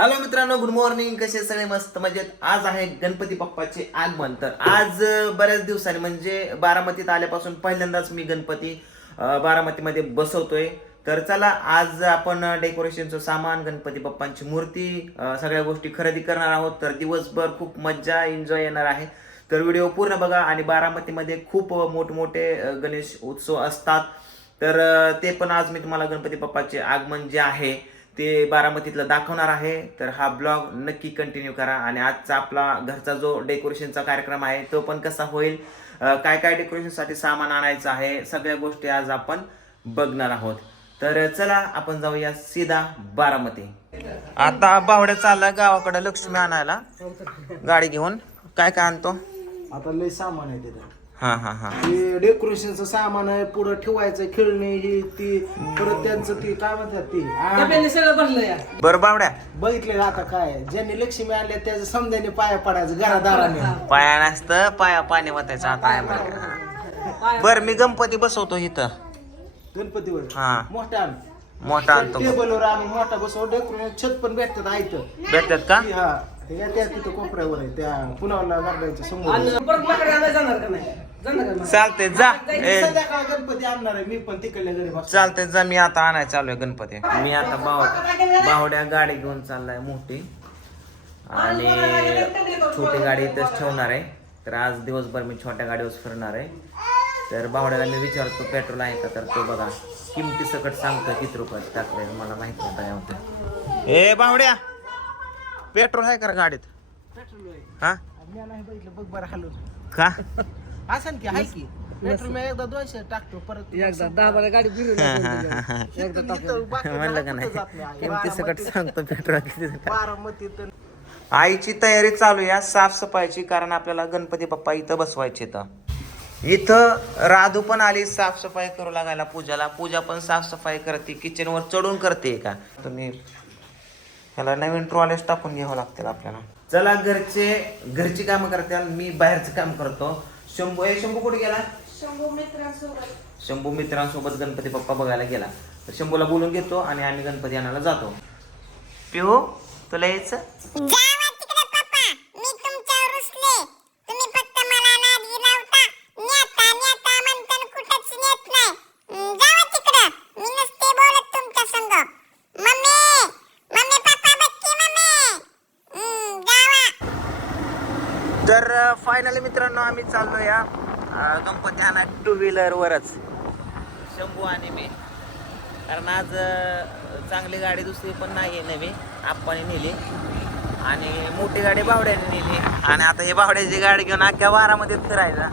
Hello मित्रांनो, good morning. कसे सगळे? मस्त मजेत. आज आहे गणपती बाप्पाचे आगमन. तर आज बऱ्याच दिवसांनी म्हणजे बारामतीत आल्यापासून पहिल्यांदाच मी गणपती बारामतीमध्ये बसवतोय. तर चला आज आपण डेकोरेशनचं सामान, गणपती बाप्पांची मूर्ती, सगळ्या गोष्टी खरेदी करणार आहोत. तर दिवसभर खूप मज्जा एन्जॉय येणार आहे. तर व्हिडिओ पूर्ण बघा. आणि बारामतीमध्ये खूप मोठमोठे गणेश उत्सव असतात. तर ते पण आज मी तुम्हाला गणपती बाप्पाचे आगमन जे आहे ते बारामतीतलं दाखवणार आहे. तर हा ब्लॉग नक्की कंटिन्यू करा. आणि आजचा आपला घरचा जो डेकोरेशनचा कार्यक्रम आहे तो पण कसा होईल, काय काय डेकोरेशनसाठी सामान आणायचं आहे, सगळ्या गोष्टी आज आपण बघणार आहोत. तर चला आपण जाऊया सीधा बारामती. आता बावड्या चालला गावाकडे लक्ष्मी आणायला गाडी घेऊन. काय काय आणतो? आता लय सामान आहे तिथं. हा हा हा ते डेकोरेशनचं सामान आहे, पुढं ठेवायचं खेळणे ही ती, परत त्यांचं ती काय म्हणतात ती सगळं भरलं. बरं बावड्या, बघितले आता काय ज्यांनी लक्ष्मी आणल्या त्याचं समजाने पाया पडायचं घरादाराने. पाया नसतं, पाया पाणी वाटायचं. आता आहे बरं. बरं मी गणपती बसवतो इथं. गणपतीवर हा मोठा आण. मोठा आणतो. टेबलवर आम्ही मोठा बसव. डेकोरेशन छत पण भेटतात आयत. भेटतात का? हा त्या तिथं कोपऱ्यावर आहे, त्या पुण्याला गार्डनच्या समोर. परत माकडे आणायला जाणार का नाही? जाणार का नाही? चालते जा. संध्याकाळ गणपती आणणार आहे मी पण तिकडल्या घरी बसतो. चालते जा. मी आता आणाय चालू आहे गणपती. मी आता बावड्या गाडी घेऊन चाललाय मोठी, आणि छोटी गाडी इथंच ठेवणार आहे. तर आज दिवसभर मी छोट्या गाडीवर फिरणार आहे. तर बावड्याला मी विचारतो पेट्रोल आहे का, तर तो बघा किमती सकट सांगतो किती रुपयात टाकले. मला माहित नाही काय होतं. ए बावड्या, पेट्रोल आहे का गाडीत? हा मी नाही बघितलं, बघ बरं हलून का? असं की आहे की पेट्रोल मी एकदा 200 टाकतो, परत एकदा 10 गाडी फिरून एकदा म्हणलं का नाही, किमती सकट सांगतो पेट्रोल किती. बारामतीत आईची तयारी चालू आहे साफसफाईची, कारण आपल्याला गणपती बाप्पा इथं बसवायचे. इथं राधू पण आली साफसफाई करू लागायला पूजाला. पूजा पण साफसफाई करते, किचनवर चढून करते का तुम्ही. ह्याला नवीन ट्रॉलेस टाकून घ्यावं लागतील आपल्याला. चला, घरची कामं करते, मी बाहेरचं काम करतो. शंभू कुठे गेला? शंभू मित्रांसोबत गणपती बाप्पा बघायला गेला. तर शंभूला बोलून घेतो आणि आम्ही गणपती आणायला जातो. पिहू, तुला यायचं? तर फायनली मित्रांनो आम्ही चाललो या गणपती आणा 2 व्हीलरवरच, शंभू आणि मी. कारण आज चांगली गाडी दुसरी पण नाही आहे नवी, आप्पाने नेली, आणि मोठी गाडी बावड्याने नेली. आणि आता हे बावड्याची गाडी घेऊन अख्ख्या बारामध्ये फिरायला.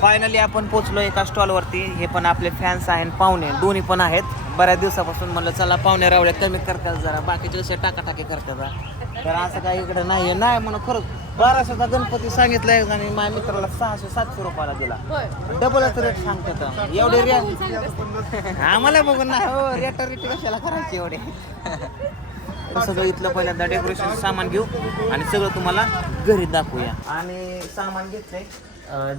फायनली आपण पोचलो एका स्टॉलवरती. हे पण आपले फॅन्स आहेत, पाहुणे दोन्ही पण आहेत. बऱ्याच दिवसापासून म्हणलं चला पाहुणे रावळे कमी करतात जरा, बाकीचे कसे टाकाटाकी करतात. तर असं काही इकडे नाही म्हणून खरंच 1200चा गणपती सांगितला आणि माझ्या मित्राला 600-700 रुपयाला दिला. डबलच रेट सांगतात. एवढे रेट आम्हाला बघून ना हो, रेट कशाला करायचे एवढे. सगळं इथलं पहिल्यांदा डेकोरेशन सामान घेऊ आणि सगळं तुम्हाला घरी दाखवूया. आणि सामान घेतलंय,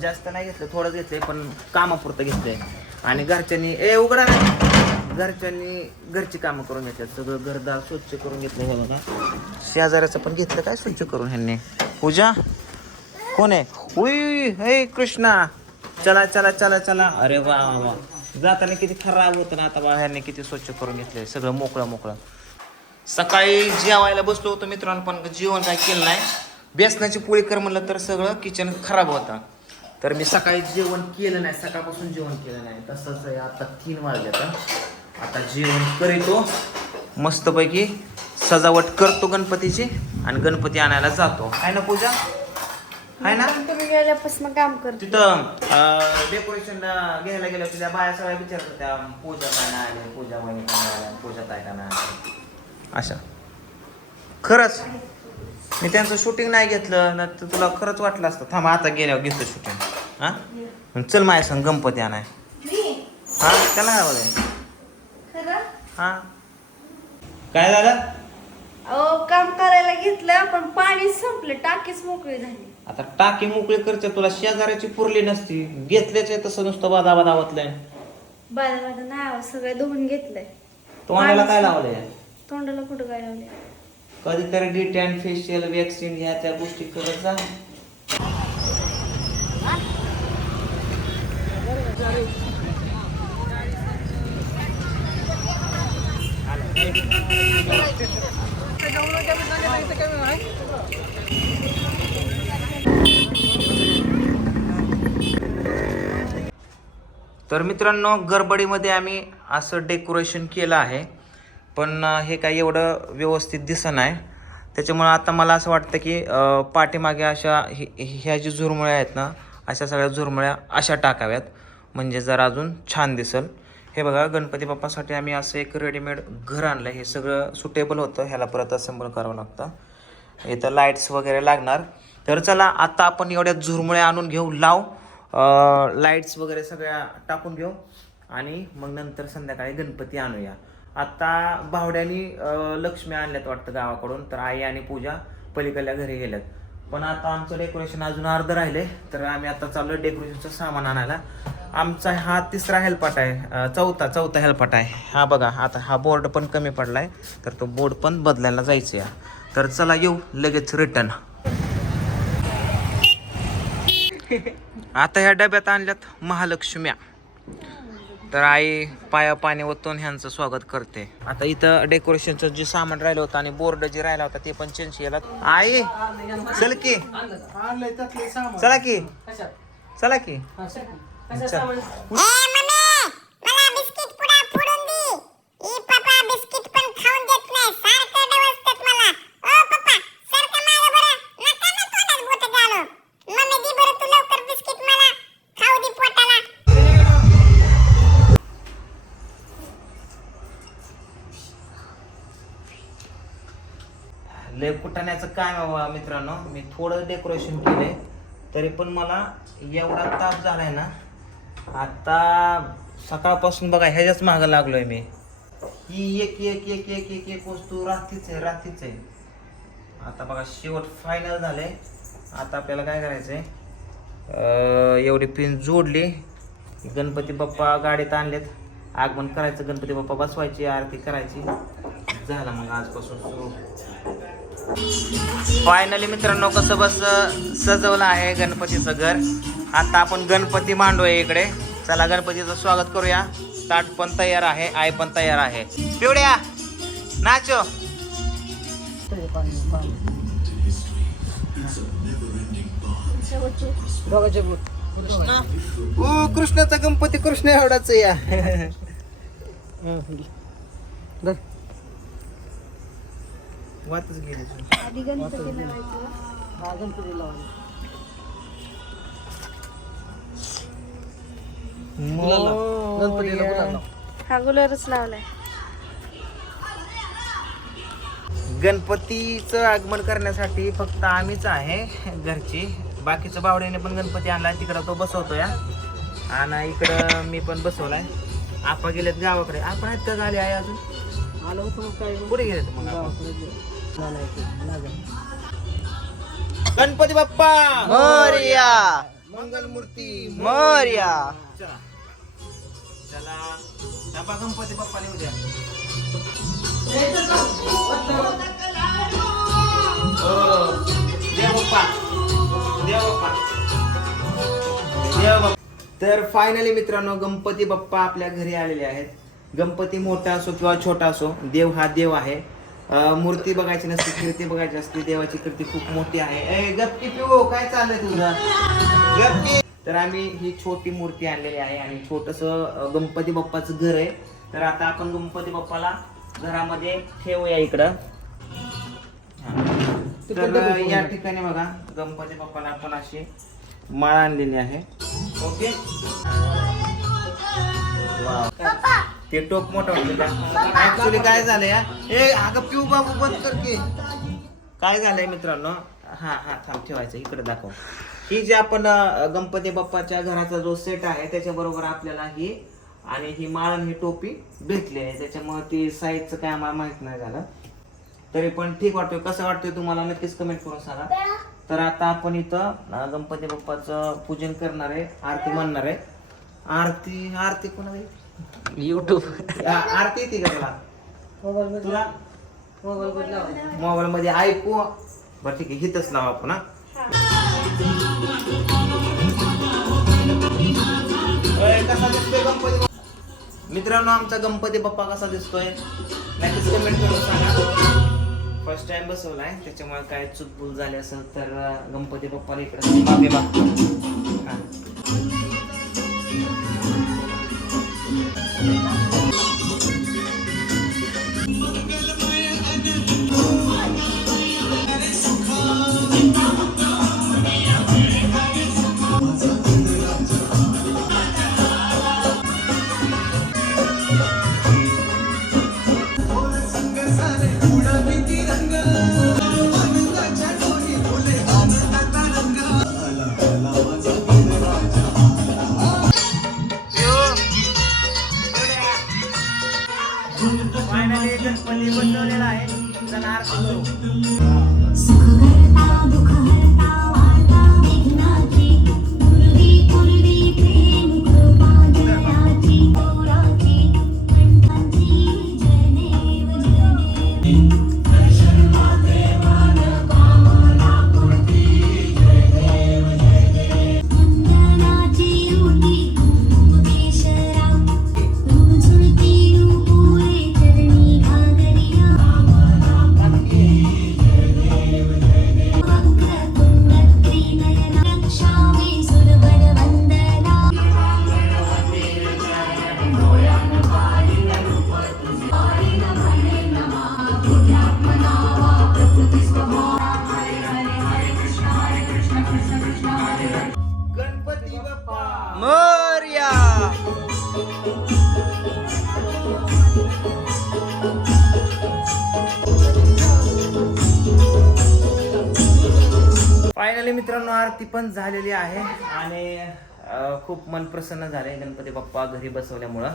जास्त नाही घेतलं, थोडंच घेतलंय, पण कामापुरतं घेतलंय. आणि घरच्यांनी उघडा नाही, घरच्यांनी घरची कामं करून घेतल्यात. सगळं घरदार स्वच्छ करून घेतलं. हे बघा, शेजाऱ्याचं पण घेतलं काय स्वच्छ करून ह्यांनी. पूजा कोण आहे? उई हे कृष्णा, चला चला चला चला. अरे वा वा, जाताना किती खराब होतं ना, आता बा ह्यांनी किती स्वच्छ करून घेतलंय, सगळं मोकळं. सकाळी जेवायला बसलो होतो मित्रांनो, पण जेवण काय केलं नाही. बेसनाची पोळी कर म्हणलं तर सगळं किचन खराब होतं. तर मी सकाळी जेवण केलं नाही, सकाळपासून जेवण केलं नाही. तसंच आहे, आता 3 वाजले. आता जेवण करीतो, मस्तपैकी सजावट करतो गणपतीची आणि गणपती आणायला जातो. आहे ना पूजा? आहे ना? तुम्ही गेल्यापासून काम करतो. तिथं डेकोरेशन घ्यायला गेलं तुझ्या बाया सगळ्या विचारत होत्या, पूजा काय नाही आली, पूजा वहिनी काय नाही आली, पूजा काय का नाही. अशा खरंच मी त्यांचं शूटिंग नाही घेतलं ना, तर तुला खरंच वाटलं असतं थांबा आता गेल्यावर घेतो शूटिंग. हा मग चल माझ्या संग गणपती आणाय. हा त्याला काय बोलाय. खरं हा काय झालं. अहो काम करायला घेतलं पण पाणी संपलं, टाकीच मोकळी झाली. आता टाकी मोकळी करते तुला शेजाऱ्याची पुरली नसती. घेतल्याच तसं नुसतं बादा बादावतलंय. बादा नाही, सगळं धुवून घेतलंय. तोंडाला काय लावलंय. तोंडाला कुठं काय लावलंय. कधीतरी डिटॅन फेशियल वॅक्सिन ह्या त्या गोष्टी करत जा. तर मित्रांनो गडबडीमध्ये आम्ही असं डेकोरेशन केलं आहे, पण हे काही एवढं व्यवस्थित दिसत नाही. त्याच्यामुळं आता मला असं वाटतं की पाठीमागे अशा ह्या जी झुरमुळ्या आहेत ना, अशा सगळ्या झुरमुळ्या अशा टाकाव्यात, म्हणजे जरा अजून छान दिसल. हे बघा गणपती बाप्पासाठी आम्ही असं एक रेडीमेड घर आणलं. हे सगळं सुटेबल होतं, ह्याला परत असेंबल करावं लागतं. इथं लाईट्स वगैरे लागणार. तर चला आता आपण एवढ्या झुरमुळ्या आणून घेऊ, लाव लाईट्स वगैरे सगळ्या टाकून घेऊ आणि मग नंतर संध्याकाळी गणपती आणूया. आता भावड्यानी लक्ष्मी आणल्यात वाटतं गावाकडून, तर आई आणि पूजा पलीकडल्या घरी गेल्यात. पण आता आमचं डेकोरेशन अजून अर्धं राहिले, तर आम्ही आता चाललो डेकोरेशनचं सामान आणायला. आमचा हा तिसरा हेलपाट आहे, चौथा हेलपाट आहे. हा बघा आता हा बोर्ड पण कमी पडलाय, तर तो बोर्ड पण बदलायला जायचं या. तर चला येऊ लगेच रिटर्न. आता ह्या डब्यात आणल्यात महालक्ष्म्या, तर आई पाया पाणी ओतून ह्यांचं स्वागत करते. आता इथं डेकोरेशनचं जे सामान राहिलं होतं आणि बोर्ड जे राहिला होता ते पण चेंज केला. आई चल की, आणलंय त्यातले सामान. चला की, चला की. लय कुटाण्याचं काय बाबा मित्रांनो, मी थोडं डेकोरेशन केलंय तरी पण मला एवढा ताप झालाय ना. आता सकाळपासून बघा ह्याच्याच मागं लागलोय मी. ही एक एक एक एक एक एक वस्तू रात्रीच आहे. आता बघा शेवट फायनल झालंय. आता आपल्याला काय करायचंय, एवढी पिन जोडली, गणपती बाप्पा गाडीत आणलेत, आगमन करायचं, गणपती बाप्पा बसवायची, आरती करायची, झालं मग आजपासून सुरू. फायनली मित्रांनो कसं बस सजवलं आहे गणपतीचं घर. आता आपण गणपती मांडूया इकडे. चला गणपतीचं स्वागत करूया. ताट पण तयार आहे, आई पण तयार आहे. पिवड्या नाचो. कृष्णाचा गणपती कृष्ण एवढाच या. वाटच गेली. आधी गणपती लावायचं. हा गुलाबच लावलाय. गणपतीचं आगमन करण्यासाठी फक्त आम्हीच आहे घरची. बाकीचं बावड्याने पण गणपती आणलाय, तिकडं तो बसवतो या, आणि इकडं मी पण बसवलाय. आपा गेलेत गावाकडे. आपण आहेत का झाले आहे अजून आलो होतो काय कुठे गेलेत मग आपण? गणपती बाप्पा मोरया, मंगलमूर्ती मोरया. चला डबा गणपती बाप्पाला येऊ द्या. तर फायनली मित्रांनो गणपती बाप्पा आपल्या घरी आलेले आहेत. गणपती मोठा असो किंवा छोटा असो, देव हा देव आहे. मूर्ती बघायची नसते, कीर्ती बघायची असते. देवाची कीर्ती खूप मोठी आहे. गप्पी पिओ काय चाललंय तुझं गप्पी. तर आम्ही ही छोटी मूर्ती आणलेली आहे आणि छोटस गणपती बाप्पाचं घर आहे. तर आता आपण गणपती बाप्पाला घरामध्ये ठेवूया इकडं. तर या ठिकाणी बघा गणपती बाप्पाला आपण अशी माळ आणलेली आहे. ओके, ते टोप मोठं होतं का ऍक्च्युली काय झालंय या ए अगं पिऊ बाबू बंद कर की. काय झालंय मित्रांनो, हा थांब ठेवायचं इकडे दाखव. ही जी आपण गणपती बाप्पाच्या घराचा जो सेट आहे त्याच्याबरोबर आपल्याला ही आणि ही माळ आणि ही टोपी भेटली आहे. त्याच्यामुळे ती साईजचं काय आम्हाला माहित नाही झालं, तरी पण ठीक वाटतोय. कसं वाटतोय तुम्हाला नक्कीच कमेंट करून सांगा. तर आता आपण इथं गणपती बाप्पाचं पूजन करणार आहे, आरती म्हणणार आहे. आरती कोणा युट्यूब आरती येते का तुला? तुला मोबाईल मध्ये ऐकू बरं ठीक आहे, हिथच लावा आपण. कसा दिसतोय गणपती मित्रांनो, आमचा गणपती बाप्पा कसा दिसतोय नक्कीच कमेंट करून सांगा. फर्स्ट टाइम बसवलाय त्याच्यामुळे काय चूकभूल झाली असेल तर गणपती बाप्पाला इकडे मागे मागतो. फायनली गणपती बसवलेला आहे. चला आरती करू. सुखहर्ता दुःखहर्ता वार्ता विघ्नाची पूर्वी पूर्वी प्रेम कृपा दयाची गौराची कंठाची जनेव जनेव अंजनाची ऊटी कुंकुमेश्वरा तू झुळती रूपुरे चरणी घागरिया रक्षामि सुरवरवन्दना गणपती बाप्पा मोरया. फायनली मित्रांनो आरती पण झालेली आहे आणि खूप मन प्रसन्न झाले गणपती बाप्पा घरी बसवल्यामुळं.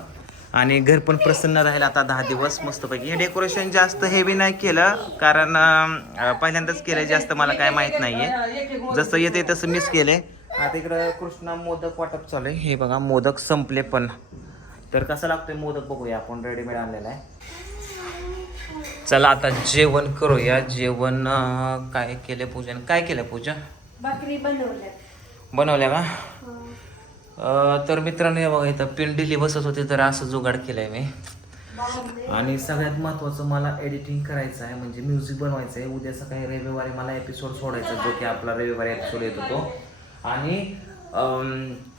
आणि घर पण प्रसन्न राहील आता 10 दिवस मस्तपैकी. हे डेकोरेशन जास्त हेवी नाही केलं कारण पहिल्यांदाच केलं, जास्त मला काय माहित नाहीये. जसं येते तसं मिस केले. आता इकडं कृष्णा मोदक वाटप चालू आहे. हे बघा मोदक संपले पण. तर कसं लागतोय मोदक बघूया आपण, रेडीमेड आणलेला आहे. चला आता जेवण करूया. जेवण काय केले पूजन, काय केलं पूजा? भाकरी बनवल्या. बनवल्या का? तर मित्रांनो हे बघा इथं पिंडीली बसत होते तर असं जुगाड केलंय मी. आणि सगळ्यात महत्त्वाचं मला एडिटिंग करायचं आहे, म्हणजे म्युझिक बनवायचं आहे. उद्या सकाळी रविवारी मला एपिसोड सोडायचा, जो की आपला रविवारी एपिसोड येत होतो. आणि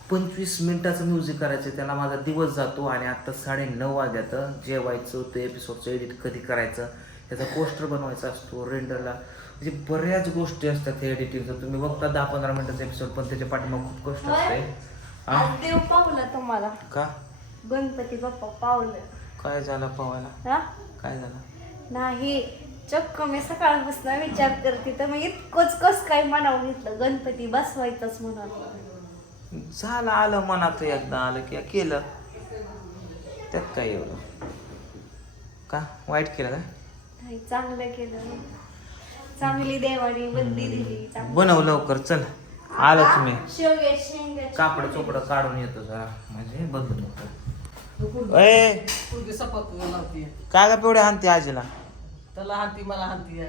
25 मिनिटाचं म्युझिक करायचं, त्याला माझा दिवस जातो. आणि आता 9:30 वाजल्यात. जेवायचं, ते एपिसोडचं एडिट कधी करायचं, त्याचा पोस्टर बनवायचा असतो, रेंडरला, म्हणजे बऱ्याच गोष्टी असतात हे एडिटिंगचं. तुम्ही बघता 10-15 मिनिटाचा एपिसोड, पण त्याच्या पाठीमागे खूप कष्ट असते. आज देव पावला तुम्हाला, का? गणपती बाप्पा पावलं. काय झालं पावायला? हा काय झालं? नाही, चक्क मी सकाळपासून विचार करते तर मी इतकंच कस काय म्हणावं घेतलं, गणपती बसवायचंच म्हणून. झालं, आलं मनात, एकदा आलं की केलं, त्यात काय एवढं का वाईट केलं का? नाही, चांगलं केलं. चांगली देवानी बुद्धी दिली. बनव लवकर, चल आलंच मी. शेवग्याची कापड चोपड काढून येतो जरा, म्हणजे बदलून होतं. ए सपात लावती काय का पिवड्या हानते आजीला? त्याला हाती मला हाती